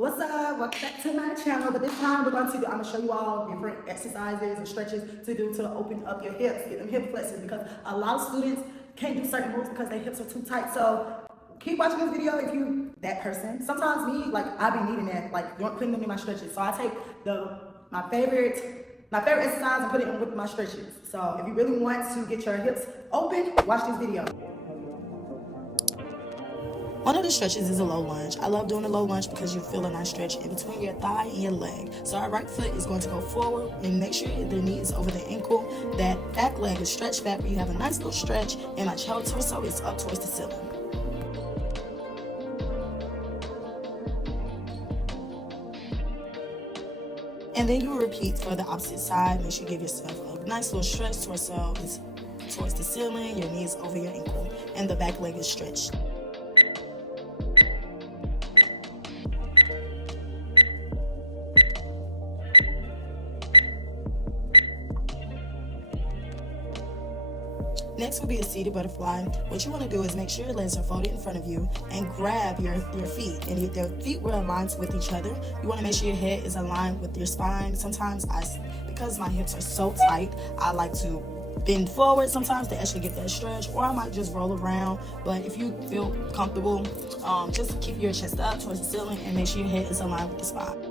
What's up? Welcome back to my channel. But this time I'm gonna show you all different exercises and stretches to do to open up your hips, get them hip flexors, because a lot of students can't do certain moves because their hips are too tight. So keep watching this video if you that person. Sometimes me, like I be needing that, like putting them in my stretches. So I take my favorite exercise and put it in with my stretches. So if you really want to get your hips open, watch this video. One of the stretches is a low lunge. I love doing a low lunge because you feel a nice stretch in between your thigh and your leg. So our right foot is going to go forward and make sure the knee is over the ankle. That back leg is stretched back, where you have a nice little stretch, and my torso is up towards the ceiling. And then you repeat for the opposite side. Make sure you give yourself a nice little stretch. Torso is towards the ceiling, your knee is over your ankle, and the back leg is stretched. Next will be a seated butterfly. What you want to do is make sure your legs are folded in front of you and grab your feet, and your feet will align with each other. You want to make sure your head is aligned with your spine. Sometimes because my hips are so tight, I like to bend forward sometimes to actually get that stretch, or I might just roll around. But if you feel comfortable, just keep your chest up towards the ceiling and make sure your head is aligned with the spine.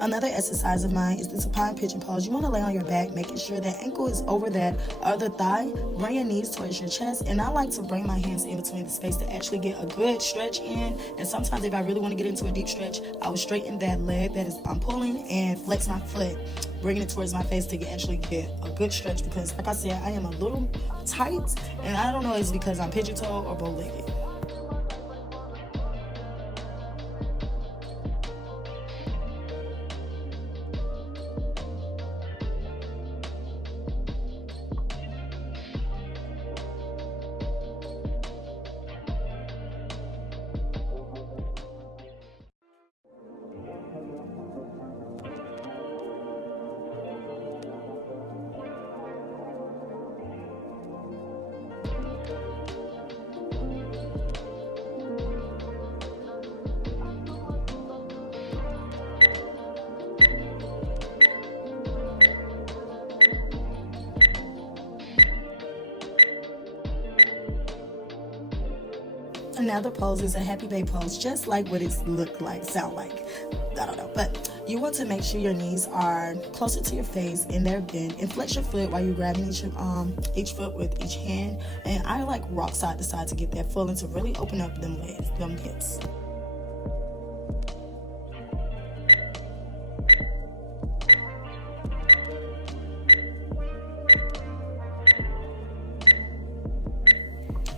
Another exercise of mine is the supine pigeon pose. You want to lay on your back, making sure that ankle is over that other thigh. Bring your knees towards your chest, and I like to bring my hands in between the space to actually get a good stretch in. And sometimes if I really want to get into a deep stretch, I will straighten that leg that I'm pulling and flex my foot, bringing it towards my face to actually get a good stretch, because like I said, I am a little tight, and I don't know if it's because I'm pigeon-toed or bow-legged. Another pose is a happy baby pose, just like what it sound like. I don't know, but you want to make sure your knees are closer to your face and they're bent, and flex your foot while you're grabbing each foot with each hand. And I like rock side to side to get that full and to really open up them legs, them hips.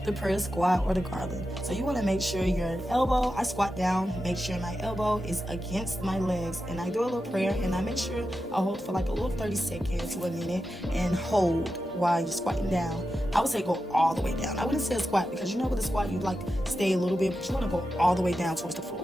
The prayer squat or the garland. So you want to make sure your elbow, I squat down, make sure my elbow is against my legs, and I do a little prayer, and I make sure I hold for like a little 30 seconds to a minute and hold while you're squatting down. I would say go all the way down. I wouldn't say a squat, because you know with a squat you like stay a little bit, but you want to go all the way down towards the floor.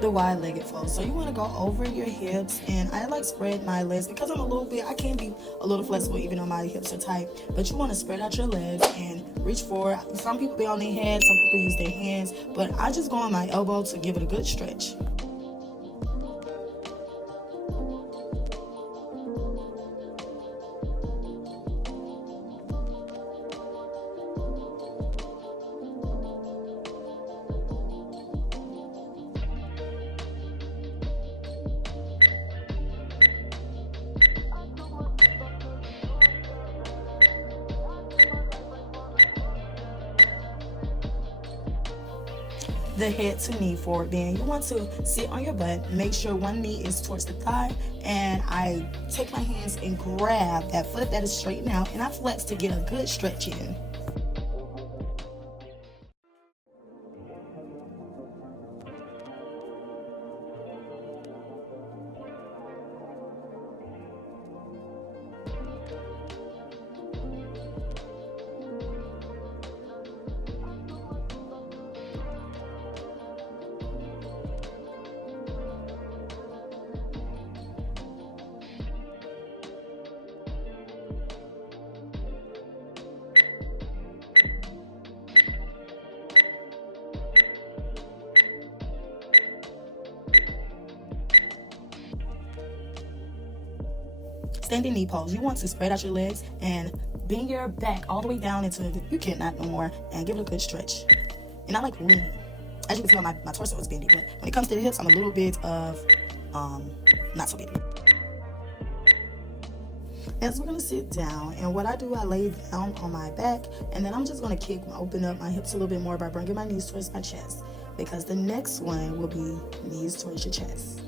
The wide-legged fold. So you want to go over your hips, and I like spread my legs because I can be a little flexible even though my hips are tight, but you want to spread out your legs and reach forward. Some people be on their head, some people use their hands, but I just go on my elbow to give it a good stretch. the head to knee forward bend. You want to sit on your butt, make sure one knee is towards the thigh, and I take my hands and grab that foot that is straightened out, and I flex to get a good stretch in. Standing knee pose. You want to spread out your legs and bend your back all the way down into it. You cannot no more, and give it a good stretch. And I like lean. As you can tell, my torso is bendy, but when it comes to the hips, I'm a little bit of not so bendy. As we're gonna sit down, and what I do, I lay down on my back, and then I'm just gonna open up my hips a little bit more by bringing my knees towards my chest, because the next one will be knees towards your chest.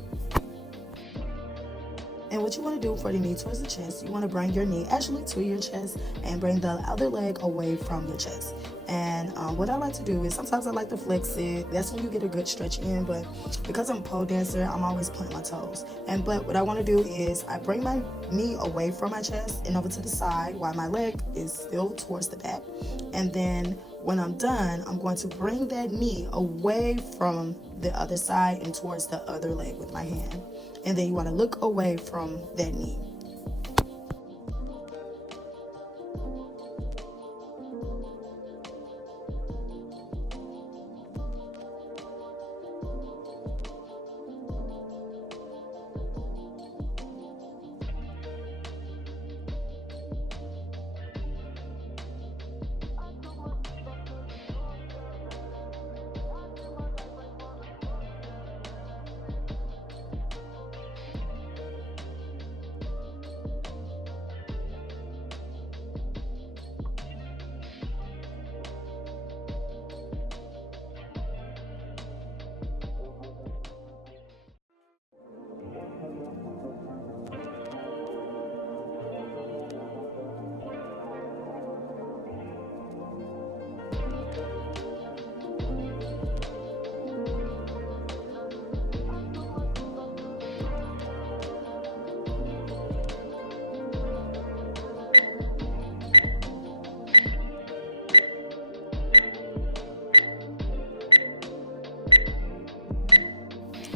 And what you want to do for the knee towards the chest, you want to bring your knee actually to your chest and bring the other leg away from your chest. And what I like to do is sometimes I like to flex it. That's when you get a good stretch in. But because I'm a pole dancer, I'm always pointing my toes. But what I want to do is I bring my knee away from my chest and over to the side while my leg is still towards the back. And then when I'm done, I'm going to bring that knee away from the other side and towards the other leg with my hand. And then you want to look away from that knee.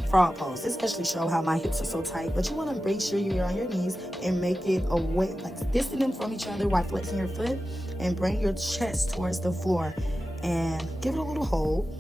Frog pose. This actually shows how my hips are so tight, but you want to make sure you're on your knees and make it away, like distance them from each other while flexing your foot, and bring your chest towards the floor and give it a little hold.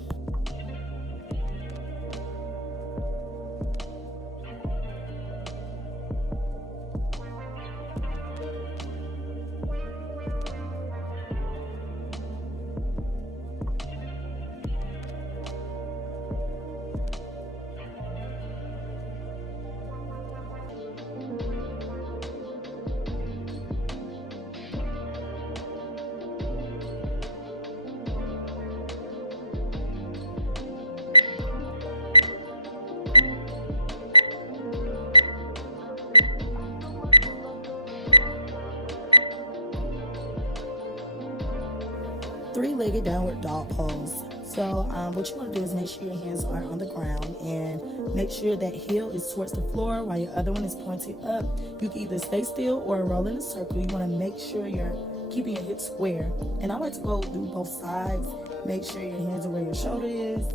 Three-legged downward dog pose. So what you want to do is make sure your hands are on the ground and make sure that heel is towards the floor while your other one is pointed up. You can either stay still or roll in a circle. You want to make sure you're keeping your hips square. And I like to go through both sides. Make sure your hands are where your shoulder is.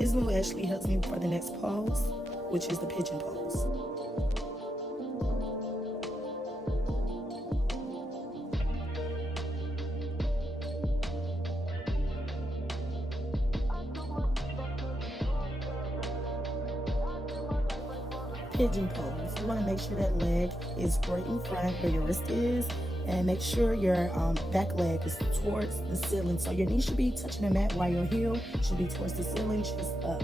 This move actually helps me for the next pose, which is the pigeon pose. Pigeon pose. You want to make sure that leg is right in front where your wrist is, and make sure your back leg is towards the ceiling. So your knee should be touching the mat while your heel should be towards the ceiling, chest up.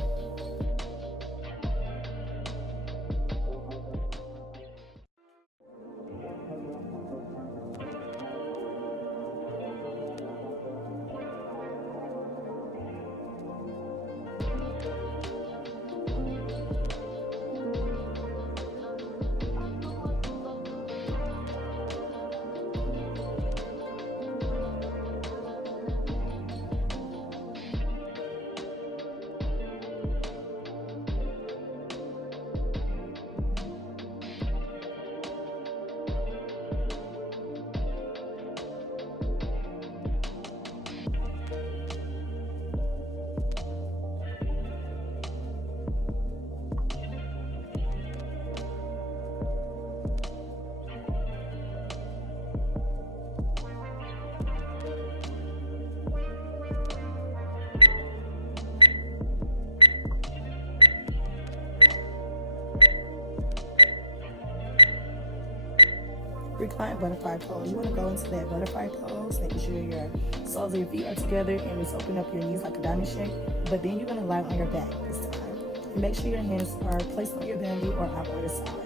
applying butterfly pose, you want to go into that butterfly pose, making sure your soles of your feet are together and just open up your knees like a diamond shape. But then you're going to lie on your back this time. And make sure your hands are placed on your belly or out on your side.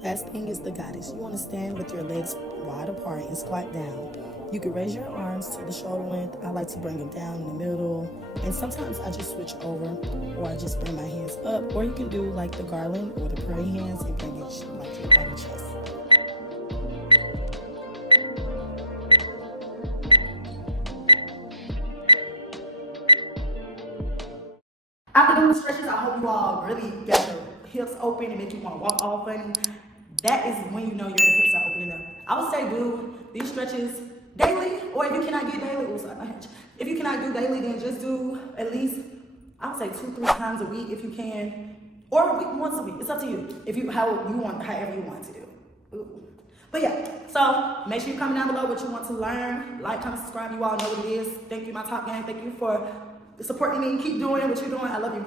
Last thing is the goddess. You want to stand with your legs wide apart and squat down. You can raise your arms to the shoulder length. I like to bring them down in the middle. And sometimes I just switch over, or I just bring my hands up. Or you can do like the garland or the prairie hands and bring it like your body chest. After doing the stretches, I hope you all really get your hips open and make you want to walk all funny. That is when you know your hips are opening up. I would say do these stretches daily, or if you cannot get daily, if you cannot do daily, then just do at least, I would say 2-3 times a week if you can, or once a week. It's up to you. However you want to do. Ooh. But yeah, so make sure you comment down below what you want to learn. Like, comment, subscribe. You all know what it is. Thank you, my top gang. Thank you for supporting me. Keep doing what you're doing. I love you.